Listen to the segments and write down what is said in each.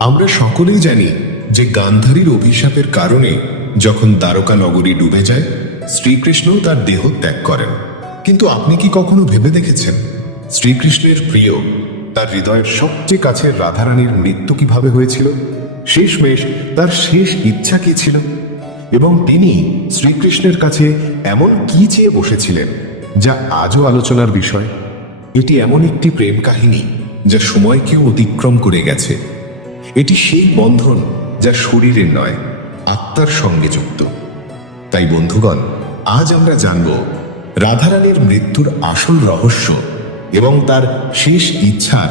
আমরা সকলেই জানি যে গান্ধারীর অভিশাপের কারণে যখন দ্বারকা নগরী ডুবে যায়, শ্রীকৃষ্ণ তার দেহ ত্যাগ করেন। কিন্তু আপনি কি কখনো ভেবে দেখেছেন শ্রীকৃষ্ণের প্রিয়, তার হৃদয়ের সবচেয়ে কাছের রাধারানীর মৃত্যু কিভাবে হয়েছিল? শেষমেশ তার শেষ ইচ্ছা কি ছিল, এবং তিনি শ্রীকৃষ্ণের কাছে এমন কি চেয়ে বসেছিলেন যা আজও আলোচনার বিষয়? এটি এমন একটি প্রেম কাহিনী যা সময়কেও অতিক্রম করে গেছে। এটি সেই বন্ধন যা শরীরের নয়, আত্মার সঙ্গে যুক্ত। তাই বন্ধুগণ, আজ আমরা জানব রাধারানীর মৃত্যুর আসল রহস্য এবং তার শেষ ইচ্ছার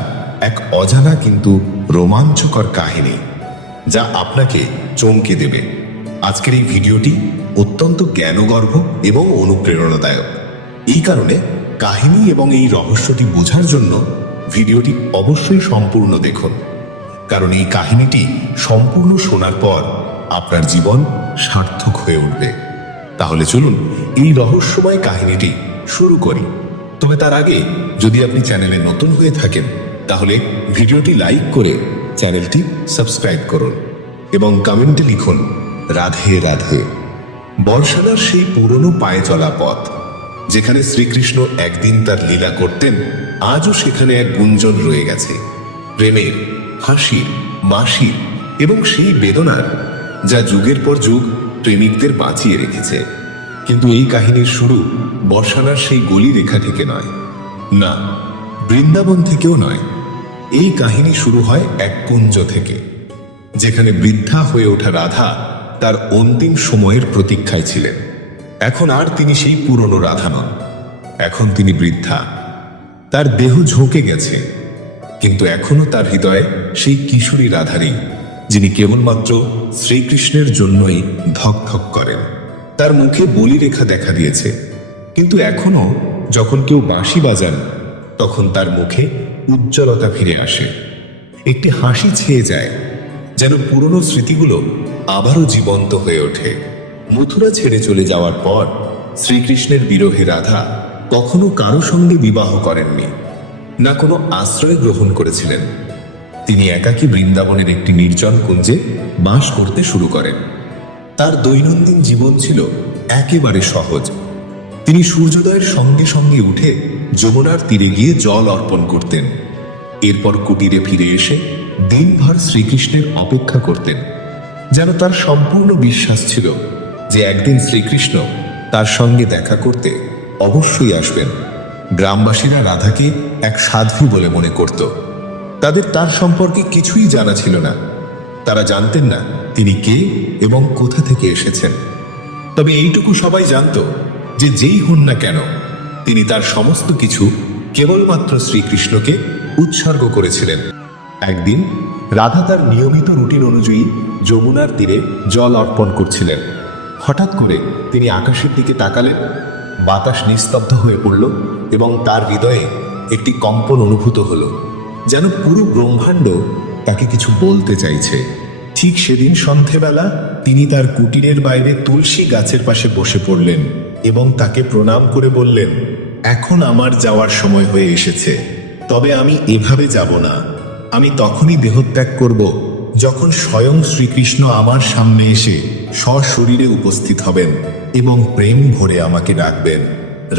এক অজানা কিন্তু রোমাঞ্চকর কাহিনী, যা আপনাকে চমকে দেবে। আজকের এই ভিডিওটি অত্যন্ত জ্ঞানগর্ভ এবং অনুপ্রেরণাদায়ক। এই কারণে কাহিনী এবং এই রহস্যটি বোঝার জন্য ভিডিওটি অবশ্যই সম্পূর্ণ দেখুন, কারণ এই কাহিনীটি সম্পূর্ণ শোনার পর আপনার জীবন সার্থক হয়ে উঠবে। তাহলে চলুন এই রহস্যময় কাহিনীটি শুরু করি। তবে তার আগে যদি আপনি চ্যানেলে নতুন হয়ে থাকেন, তাহলে ভিডিওটি লাইক করে চ্যানেলটি সাবস্ক্রাইব করুন এবং কমেন্টে লিখুন রাধে রাধে। বর্ষানার সেই পুরনো পায়ে চলা পথ, যেখানে শ্রীকৃষ্ণ একদিন তার লীলা করতেন, আজও সেখানে এক গুঞ্জন রয়ে গেছে, প্রেমের, হাসির, বাঁশির এবং সেই বেদনার, যা যুগের পর যুগ প্রেমিকদের বাঁচিয়ে রেখেছে। কিন্তু এই কাহিনীর শুরু বর্ষানার সেই গলি রেখা থেকে নয়, না, বৃন্দাবন থেকেও নয়। এই কাহিনী শুরু হয় এক কুঞ্জ থেকে, যেখানে বৃদ্ধা হয়ে ওঠা রাধা তার অন্তিম সময়ের প্রতীক্ষায় ছিলেন। এখন আর তিনি সেই পুরনো রাধা নন, এখন তিনি বৃদ্ধা। তার দেহ ঝুঁকে গেছে, কিন্তু এখনো তার হৃদয়ে সেই কিশোরী রাধারী, যিনি কেবলমাত্র শ্রীকৃষ্ণের জন্যই ধক ধক করেন। তার মুখে বলি রেখা দেখা দিয়েছে, কিন্তু এখনো যখন কেউ বাঁশি বাজান, তখন তার মুখে উজ্জ্বলতা ফিরে আসে, একটি হাসি ছেয়ে যায়, যেন পুরনো স্মৃতিগুলো আবারও জীবন্ত হয়ে ওঠে। মথুরা ছেড়ে চলে যাওয়ার পর শ্রীকৃষ্ণের বিরহে রাধা কখনো কারো সঙ্গে বিবাহ করেননি, না কোনো আশ্রয় গ্রহণ করেছিলেন। তিনি একাকী বৃন্দাবনের একটি নির্জন কুঞ্জে বাস করতে শুরু করেন। তার দৈনন্দিন জীবন ছিল একেবারে সহজ। তিনি সূর্যোদয়ের সঙ্গে সঙ্গে উঠে যমুনার তীরে গিয়ে জল অর্পণ করতেন। এরপর কুটিরে ফিরে এসে দিনভর শ্রীকৃষ্ণের অপেক্ষা করতেন, যেন তার সম্পূর্ণ বিশ্বাস ছিল যে একদিন শ্রীকৃষ্ণ তার সঙ্গে দেখা করতে অবশ্যই আসবেন। গ্রামবাসীরা রাধাকে এক সাধ্বী বলে মনে করত। তাদের তার সম্পর্কে কিছুই জানা ছিল না। তারা জানতেন না তিনি কে এবং কোথা থেকে এসেছেন। তবে এইটুকু সবাই জানত যে যেই হন না কেন, তিনি তার সমস্ত কিছু কেবলমাত্র শ্রীকৃষ্ণকে উৎসর্গ করেছিলেন। একদিন রাধা তার নিয়মিত রুটিন অনুযায়ী যমুনার তীরে জল অর্পণ করছিলেন। হঠাৎ করে তিনি আকাশের দিকে তাকালেন। বাতাস নিস্তব্ধ হয়ে পড়ল এবং তার হৃদয়ে একটি কম্পন অনুভূত হলো, যেন পুরো ব্রহ্মাণ্ড তাকে কিছু বলতে চাইছে। ঠিক সেদিন সন্ধেবেলা তিনি তার কুটিরের বাইরে তুলসী গাছের পাশে বসে পড়লেন এবং তাকে প্রণাম করে বললেন, এখন আমার যাওয়ার সময় হয়ে এসেছে, তবে আমি এভাবে যাব না। আমি তখনই দেহত্যাগ করব যখন স্বয়ং শ্রীকৃষ্ণ আমার সামনে এসে সশরীরে উপস্থিত হবেন এবং প্রেম ভরে আমাকে ডাকবেন,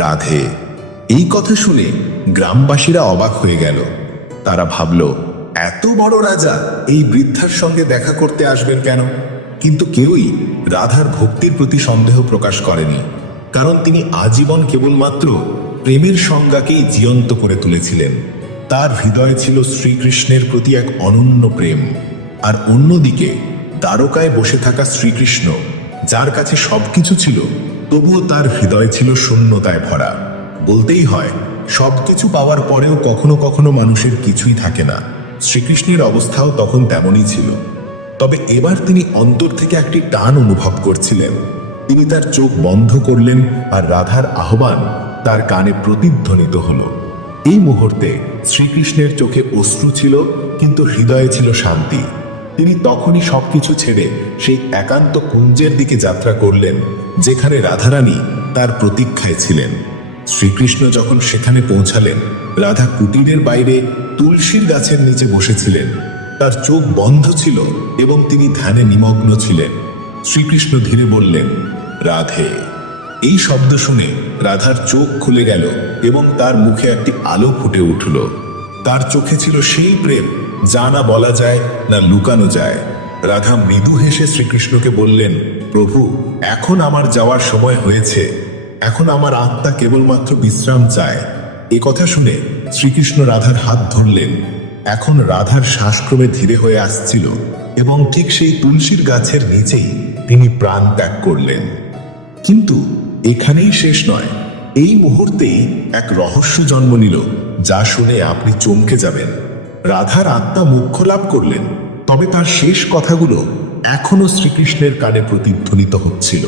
রাধে। এই কথা শুনে গ্রামবাসীরা অবাক হয়ে গেল। তারা ভাবল, এত বড় রাজা এই বৃদ্ধার সঙ্গে দেখা করতে আসবেন কেন? কিন্তু কেউই রাধার ভক্তির প্রতি সন্দেহ প্রকাশ করেনি, কারণ তিনি আজীবন কেবলমাত্র প্রেমের সংজ্ঞাকেই জীবন্ত করে তুলেছিলেন। তার হৃদয়ে ছিল শ্রীকৃষ্ণের প্রতি এক অনন্য প্রেম। আর অন্যদিকে দ্বারকায় বসে থাকা শ্রীকৃষ্ণ, যার কাছে সবকিছু ছিল, তবুও তার হৃদয় ছিল শূন্যতায় ভরা। বলতেই হয়, সবকিছু পাওয়ার পরেও কখনো কখনো মানুষের কিছুই থাকে না। শ্রীকৃষ্ণের অবস্থাও তখন তেমনই ছিল। তবে এবার তিনি অন্তর থেকে একটি টান অনুভব করছিলেন। তিনি তার চোখ বন্ধ করলেন আর রাধার আহ্বান তার কানে প্রতিধ্বনিত হলো। এই মুহূর্তে শ্রীকৃষ্ণের চোখে অশ্রু ছিল, কিন্তু হৃদয়ে ছিল শান্তি। তিনি তখনই সবকিছু ছেড়ে সেই একান্ত কুঞ্জের দিকে যাত্রা করলেন, যেখানে রাধারানী তার প্রতীক্ষায় ছিলেন। শ্রীকৃষ্ণ যখন সেখানে পৌঁছালেন, রাধা কুটিরের বাইরে তুলসীর গাছের নিচে বসেছিলেন তার চোখ বন্ধ ছিল এবং তিনি ধ্যানে নিমগ্ন ছিলেন। শ্রীকৃষ্ণ ধীরে বললেন, রাধে। এই শব্দ শুনে রাধার চোখ খুলে গেল এবং তার মুখে একটি আলো ফুটে উঠল। তার চোখে ছিল সেই প্রেম যা না বলা যায় না লুকানো যায়। রাধা মৃদু হেসে শ্রীকৃষ্ণকে বললেন, প্রভু, এখন আমার যাওয়ার সময় হয়েছে। এখন আমার আত্মা কেবলমাত্র বিশ্রাম চায়। এ কথা শুনে শ্রীকৃষ্ণ রাধার হাত ধরলেন। এখন রাধার শ্বাসক্রমে ধীরে হয়ে আসছিল এবং ঠিক সেই তুলসীর গাছের নিচেই তিনি প্রাণ ত্যাগ করলেন। কিন্তু এখানেই শেষ নয়। এই মুহূর্তেই এক রহস্য জন্ম নিল যা শুনে আপনি চমকে যাবেন। রাধার আত্মা মোক্ষ লাভ করলেন, তবে তার শেষ কথাগুলো এখনো শ্রীকৃষ্ণের কানে প্রতিধ্বনিত হচ্ছিল।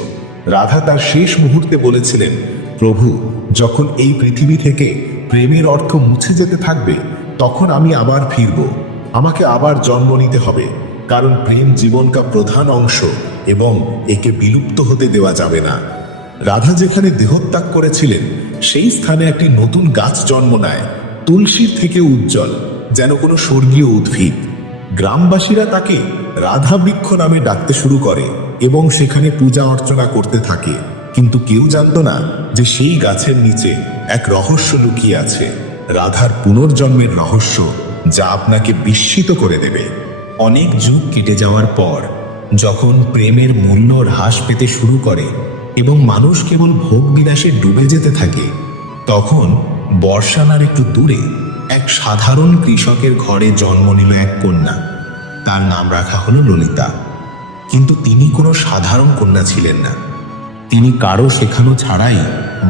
রাধা তার শেষ মুহূর্তে বলেছিলেন, প্রভু, যখন এই পৃথিবী থেকে প্রেমের অর্থ মুছে যেতে থাকবে তখন আমি আবার ফিরব। আমাকে আবার জন্ম নিতে হবে, কারণ প্রেম জীবনকা প্রধান অংশ এবং একে বিলুপ্ত হতে দেওয়া যাবে না। রাধা যেখানে দেহত্যাগ করেছিলেন সেই স্থানে একটি নতুন গাছ জন্ম নেয়, তুলসীর থেকে উজ্জ্বল, যেন কোনো স্বর্গীয় উদ্ভিদ। গ্রামবাসীরা তাকে রাধা বৃক্ষ নামে ডাকতে শুরু করে এবং সেখানে পূজা অর্চনা করতে থাকে। কিন্তু কেউ জানতো না যে সেই গাছের নিচে এক রহস্য লুকিয়ে আছে, রাধার পুনর্জন্মের রহস্য, যা আপনাকে বিস্মিত করে দেবে। অনেক যুগ কেটে যাওয়ার পর যখন প্রেমের মূল্য হ্রাস পেতে শুরু করে এবং মানুষ কেবল ভোগ বিলাসে ডুবে যেতে থাকে, তখন বর্ষানার একটু দূরে এক সাধারণ কৃষকের ঘরে জন্ম নিল এক কন্যা। তার নাম রাখা হলো ললিতা। কিন্তু তিনি কোনো সাধারণ কন্যা ছিলেন না। তিনি কারো শেখানো ছাড়াই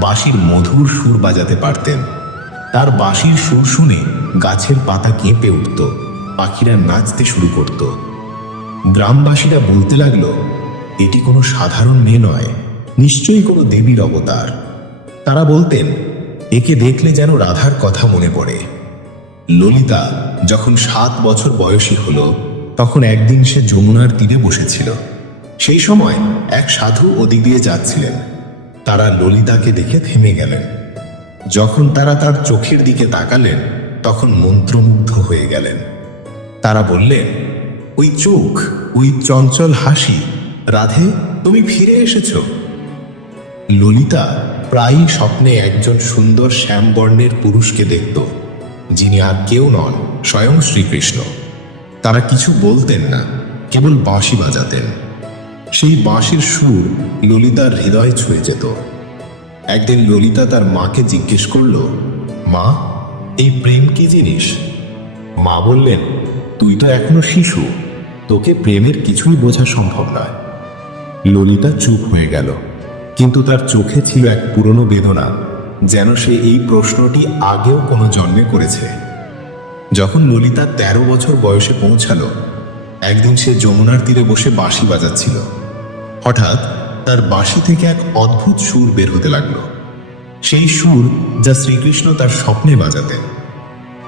বাঁশির মধুর সুর বাজাতে পারতেন। তার বাঁশির সুর শুনে গাছের পাতা কেঁপে উঠত, পাখিরা নাচতে শুরু করত। গ্রামবাসীরা বলতে লাগলো, এটি কোনো সাধারণ মেয়ে নয়, নিশ্চয়ই কোনো দেবীর অবতার। তারা বলতেন, একে দেখলে যেন রাধার কথা মনে পড়ে। ললিতা যখন 7 বছর বয়সী হলো, তখন একদিন সে যমুনার তীরে বসেছিল। সেই সময় এক সাধু ওদিক দিয়ে যাচ্ছিলেন। তারা ললিতাকে দেখে থেমে গেলেন। যখন তারা তার চোখের দিকে তাকালেন, তখন মন্ত্রমুগ্ধ হয়ে গেলেন। তারা বললেন, ওই চোখ, ওই চঞ্চল হাসি, রাধে, তুমি ফিরে এসেছ। ললিতা প্রায়ই স্বপ্নে একজন সুন্দর শ্যামবর্ণের পুরুষকে দেখত, যিনি আর কেউ নন, স্বয়ং শ্রীকৃষ্ণ। তারা কিছু বলতেন না, কেবল বাঁশি বাজাতেন। সেই বাঁশির সুর ললিতার হৃদয় ছুঁয়ে যেত। একদিন ললিতা তার মাকে জিজ্ঞেস করল, মা, এই প্রেম কি জিনিস? মা বললেন, তুই তো এখনো শিশু, তোকে প্রেমের কিছুই বোঝা সম্ভব নয়। ললিতা চুপ হয়ে গেল, কিন্তু তার চোখে ছিল এক পুরনো বেদনা, যেন সে এই প্রশ্নটি আগেও কোনো জন্মে করেছে। যখন ললিতা 13 বছর বয়সে পৌঁছালো, একদিন সে যমুনার তীরে বসে বাঁশি বাজাচ্ছিল। হঠাৎ তার বাঁশি থেকে এক অদ্ভুত সুর বের হতে লাগলো, সেই সুর যা শ্রীকৃষ্ণ তার স্বপ্নে বাজাতেন।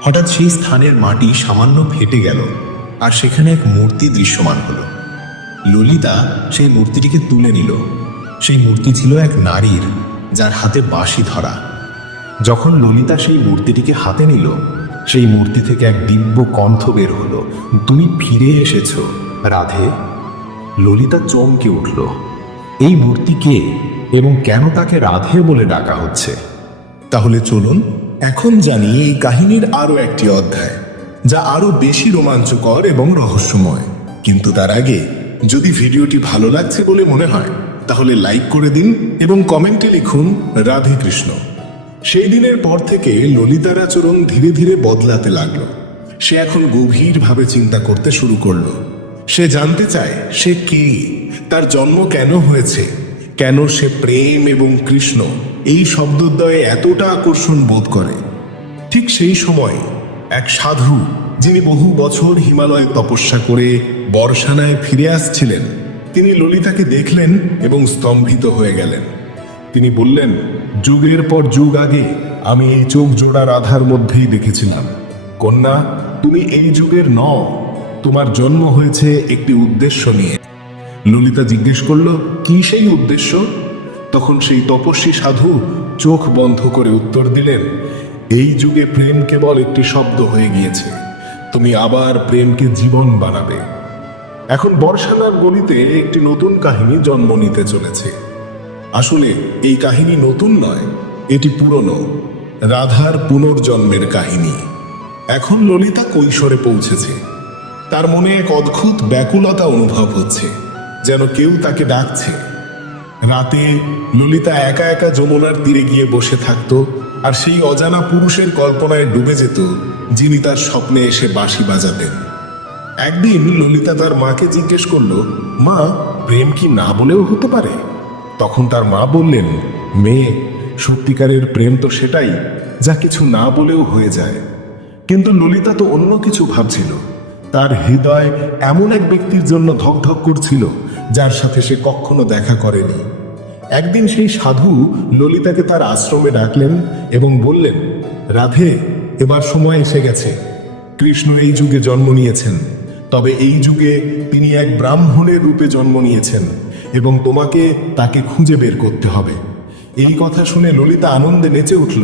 হঠাৎ সেই স্থানের মাটি সামান্য ফেটে গেল আর সেখানে এক মূর্তি দৃশ্যমান হলো। ললিতা সেই মূর্তিটিকে তুলে নিল। সেই মূর্তি ছিল এক নারীর, যার হাতে বাঁশি ধরা। যখন ললিতা সেই মূর্তিটিকে হাতে নিল, সেই মূর্তি থেকে এক দিব্য কণ্ঠ বের হলো, তুমি ফিরে এসেছ, রাধে। ললিতা চমকে উঠল। এই মূর্তি কে এবং কেন তাকে রাধে বলে ডাকা হচ্ছে? তাহলে চলুন এখন জানি এই কাহিনীর আরো একটি অধ্যায়, যা আরো বেশি রোমাঞ্চকর এবং রহস্যময়। কিন্তু তার আগে, যদি ভিডিওটি ভালো লাগছে বলে মনে হয়, তাহলে লাইক করে দিন এবং কমেন্টে লিখুন রাধে কৃষ্ণ। সেই দিনের পর থেকে ললিতার আচরণ ধীরে ধীরে বদলাতে লাগলো। সে এখন গভীরভাবে চিন্তা করতে শুরু করলো। সে জানতে চায় সে কে, তার জন্ম কেন হয়েছে, কেন সে প্রেম এবং কৃষ্ণ এই শব্দদ্বয়ে এতটা আকর্ষণ বোধ করে। ঠিক সেই সময় এক সাধু, যিনি বহু বছর হিমালয়ে তপস্যা করে বর্ষানায় ফিরে আসছিলেন, তিনি ললিতাকে দেখলেন এবং স্তম্ভিত হয়ে গেলেন। তিনি বললেন, যুগের পর যুগ আগে আমি এই চোখ জোড়া রাধার মধ্যেই দেখেছিলাম। কন্যা, তুমি এই যুগের নও, তোমার জন্ম হয়েছে একটি উদ্দেশ্য নিয়ে। ললিতা জিজ্ঞেস করল, কি সেই উদ্দেশ্য? তখন সেই তপস্বী সাধু চোখ বন্ধ করে উত্তর দিলেন, এই যুগে প্রেম কেবল একটি শব্দ হয়ে গিয়েছে। তুমি আবার প্রেমকে জীবন বানাবে। এখন বর্ষানার গলিতে একটি নতুন কাহিনী জন্ম নিতে চলেছে। আসলে এই কাহিনী নতুন নয়, এটি পুরনো, রাধার পুনর্জন্মের কাহিনী। এখন ললিতা কৈশোরে পৌঁছেছে। তার মনে এক অদ্ভুত ব্যাকুলতা অনুভব হচ্ছে, যেন কেউ তাকে ডাকছে। রাতে ললিতা একা একা যমুনার তীরে গিয়ে বসে থাকত, আর সেই অজানা পুরুষের কল্পনায় ডুবে যেত, যিনি তার স্বপ্নে এসে বাঁশি বাজাতেন। একদিন ললিতা তার মাকে জিজ্ঞেস করল, মা, প্রেম কি না বলেও হতে পারে? তখন তার মা বললেন, মেয়ে, সত্যিকারের প্রেম তো সেটাই যা কিছু না বলেও হয়ে যায়। কিন্তু ললিতা তো অন্য কিছু ভাবছিল। তার হৃদয় এমন এক ব্যক্তির জন্য ধকধক করছিল, যার সাথে সে কখনো দেখা করেনি। একদিন সেই সাধু ললিতাকে তার আশ্রমে ডাকলেন এবং বললেন, রাধে, এবার সময় এসে গেছে। কৃষ্ণ এই যুগে জন্ম নিয়েছেন, তবে এই যুগে তিনি এক ব্রাহ্মণের রূপে জন্ম নিয়েছেন এবং তোমাকে তাকে খুঁজে বের করতে হবে। এই কথা শুনে ললিতা আনন্দে নেচে উঠল,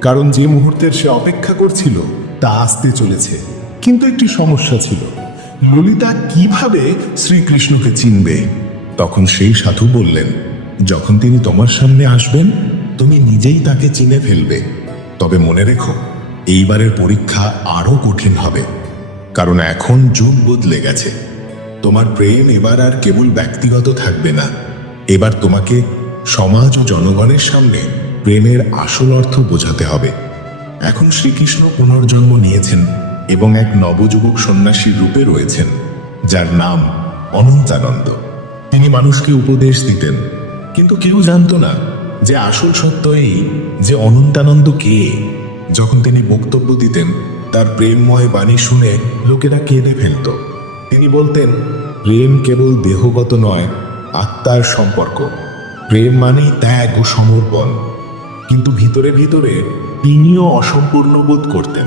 কারণ যে মুহূর্তের সে অপেক্ষা করছিল তা আসতে চলেছে। কিন্তু একটি সমস্যা ছিল, ললিতা কিভাবে শ্রীকৃষ্ণকে চিনবে? তখন সেই সাধু বললেন, যখন তিনি তোমার সামনে আসবেন, তুমি নিজেই তাকে চিনে ফেলবে। তবে মনে রেখো, এইবারের পরীক্ষা আরো কঠিন হবে, কারণ এখন যুগ বদলে গেছে। তোমার প্রেম এবার আর কেবল ব্যক্তিগত থাকবে না, এবার তোমাকে সমাজ ও জনগণের সামনে প্রেমের আসল অর্থ বোঝাতে হবে। এখন শ্রীকৃষ্ণ পুনর্জন্ম নিয়েছেন এবং এক নবযুবক সন্ন্যাসীর রূপে রয়েছেন, যার নাম অনন্তানন্দ। তিনি মানুষকে উপদেশ দিতেন, কিন্তু কেউ জানতো না যে আসল সত্য এই যে অনন্তানন্দ কে। যখন তিনি বক্তব্য দিতেন, তার প্রেমময় বাণী শুনে লোকেরা কেঁদে ফেলত। তিনি বলতেন, প্রেম কেবল দেহগত নয়, আত্মার সম্পর্ক। প্রেম মানেই ত্যাগ ও সমর্পণ। কিন্তু ভিতরে ভিতরে তিনিও অসম্পূর্ণ বোধ করতেন।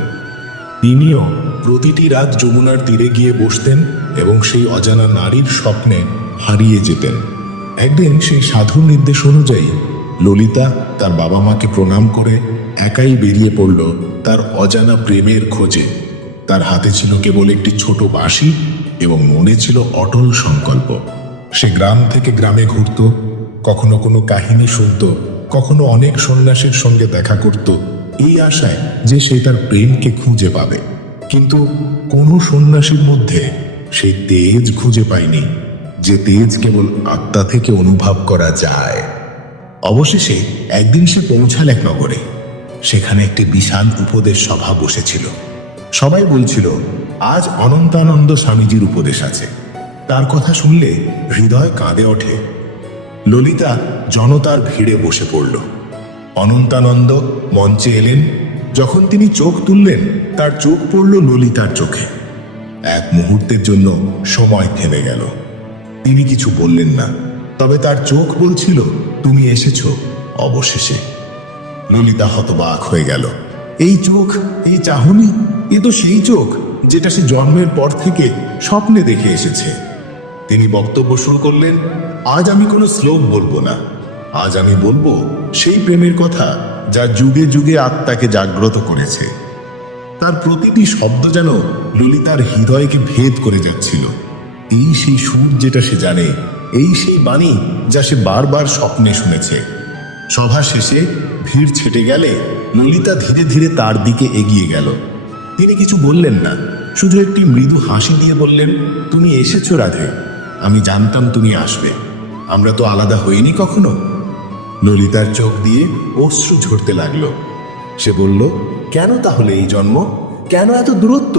তিনিও প্রতিটি রাত যমুনার তীরে গিয়ে বসতেন এবং সেই অজানা নারীর স্বপ্নে হারিয়ে যেতেন। একদিন সেই সাধুর নির্দেশ অনুযায়ী ললিতা তার বাবা মাকে প্রণাম করে একাই বেরিয়ে পড়ল তার অজানা প্রেমের খোঁজে। তার হাতে ছিল কেবল একটি ছোট বাঁশি এবং মনে ছিল অটল সংকল্প। সে গ্রাম থেকে গ্রামে ঘুরত, কখনো কোনো কাহিনী শুনত, কখনো অনেক সন্ন্যাসীর সঙ্গে দেখা করত, এই আশায় যে সে তার প্রেমকে খুঁজে পাবে। কিন্তু কোনো সন্ন্যাসীর মধ্যে সেই তেজ খুঁজে পায়নি, যে তেজ কেবল আত্মা থেকে অনুভব করা যায়। অবশেষে একদিন সে পৌঁছাল এক নগরে। সেখানে একটি বিশাল উপদেশ সভা বসেছিল। সবাই বলছিল, আজ অনন্তানন্দ স্বামীজির উপদেশ আছে। তার কথা শুনলে হৃদয় কাঁদে ওঠে। ললিতা জনতার ভিড়ে বসে পড়ল। অনন্তানন্দ মঞ্চে এলেন। যখন তিনি চোখ তুললেন, তার চোখ পড়ল ললিতার চোখে। এক মুহূর্তের জন্য সময় থেমে গেল। তিনি কিছু বললেন না, তবে তার চোখ বলছিল, তুমি এসেছো অবশেষে। ললিতা হতবাক হয়ে গেল। এই চোখ, এই চাহনি, এ তো সেই চোখ যেটা সে জন্মের পর থেকে স্বপ্নে দেখে এসেছে। তিনি বক্তব্য শুরু করলেন, আজ আমি কোনো শ্লোক বলবো না। আজ আমি বলবো সেই প্রেমের কথা যা যুগে যুগে আত্মাকে জাগ্রত করেছে। তার প্রতিটি শব্দ যেন ললিতার হৃদয়কে ভেদ করে যাচ্ছিল। এই সেই সুর যেটা সে জানে, এই সেই বাণী যা সে বারবার স্বপ্নে শুনেছে। সভা শেষে ভিড় ছেটে গেলে ললিতা ধীরে ধীরে তার দিকে এগিয়ে গেল। তিনি কিছু বললেন না, শুধু একটি মৃদু হাসি দিয়ে বললেন, তুমি এসেছো রাধে, আমি জানতাম তুমি আসবে। আমরা তো আলাদা হইনি কখনো। ললিতার চোখ দিয়ে অশ্রু ঝরতে লাগলো। সে বলল, কেন তাহলে এই জন্ম, কেন এত দূরত্ব?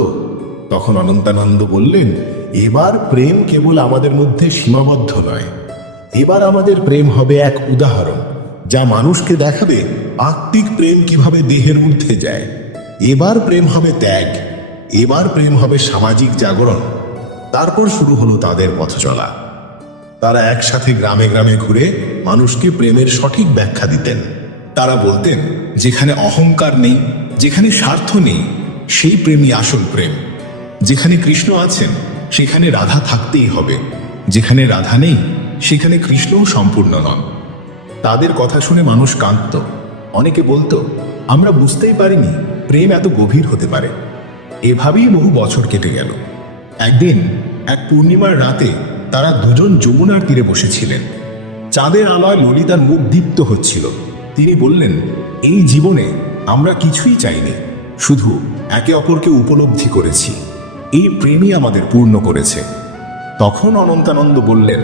তখন অনন্তানন্দ বললেন, এবার প্রেম কেবল আমাদের মধ্যে সীমাবদ্ধ নয়। এবার আমাদের প্রেম হবে এক উদাহরণ, যা মানুষকে দেখাবে আত্মিক প্রেম কিভাবে দেহের ঊর্ধ্বে যায়। এবার প্রেম হবে ত্যাগ, এবার প্রেম হবে সামাজিক জাগরণ। তারপর শুরু হলো তাদের পথ চলা। তারা একসাথে গ্রামে গ্রামে ঘুরে মানুষকে প্রেমের সঠিক ব্যাখ্যা দিতেন। তারা বলতেন, যেখানে অহংকার নেই, যেখানে স্বার্থ নেই, সেই প্রেমই আসল প্রেম। যেখানে কৃষ্ণ আছেন, সেখানে রাধা থাকতেই হবে। যেখানে রাধা নেই, সেখানে কৃষ্ণও সম্পূর্ণ নন। তাদের কথা শুনে মানুষ কাঁদত। অনেকে বলতো, আমরা বুঝতেই পারিনি প্রেম এত গভীর হতে পারে। এভাবেই বহু বছর কেটে গেল। একদিন এক পূর্ণিমার রাতে তারা দুজন যমুনার তীরে বসেছিলেন। চাঁদের আলোয় ললিতার মুখ দীপ্ত হচ্ছিল। তিনি বললেন, এই জীবনে আমরা কিছুই চাইনি, শুধু একে অপরকে উপলব্ধি করেছি। এই প্রেমই আমাদের পূর্ণ করেছে। তখন অনন্তানন্দ বললেন,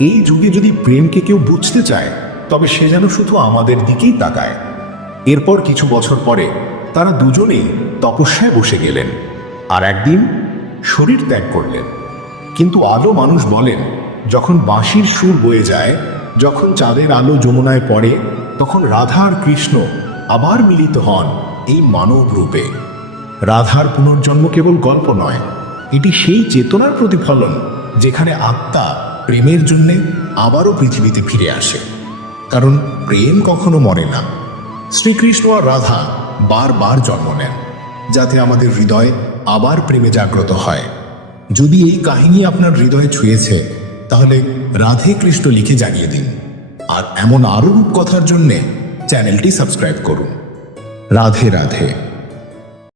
এই যুগে যদি প্রেমকে কেউ বুঝতে চায় তবে সে যেন শুধু আমাদের দিকেই তাকায়। এরপর কিছু বছর পরে তারা দুজনেই তপস্যায় বসে গেলেন, আর একদিন শরীর ত্যাগ করলেন। কিন্তু আজও মানুষ বলেন, যখন বাঁশির সুর বয়ে যায়, যখন চাঁদের আলো যমুনায় পড়ে, তখন রাধা আর কৃষ্ণ আবার মিলিত হন এই মানব রূপে। রাধার পুনর্জন্ম কেবল গল্প নয়, এটি সেই চেতনার প্রতিফলন যেখানে আত্মা প্রেমের জন্যে আবারও পৃথিবীতে ফিরে আসে। কারণ প্রেম কখনো মরে না। শ্রীকৃষ্ণ আর রাধা বারবার জন্ম নেন, যাতে আমাদের হৃদয় আবার প্রেমে জাগ্রত হয়। যদি এই কাহিনী আপনার হৃদয়ে ছুঁয়েছে, তাহলে রাধে কৃষ্ণ লিখে জানিয়ে দিন। আর এমন আরও রূপকথার জন্যে চ্যানেলটি সাবস্ক্রাইব করুন। রাধে রাধে।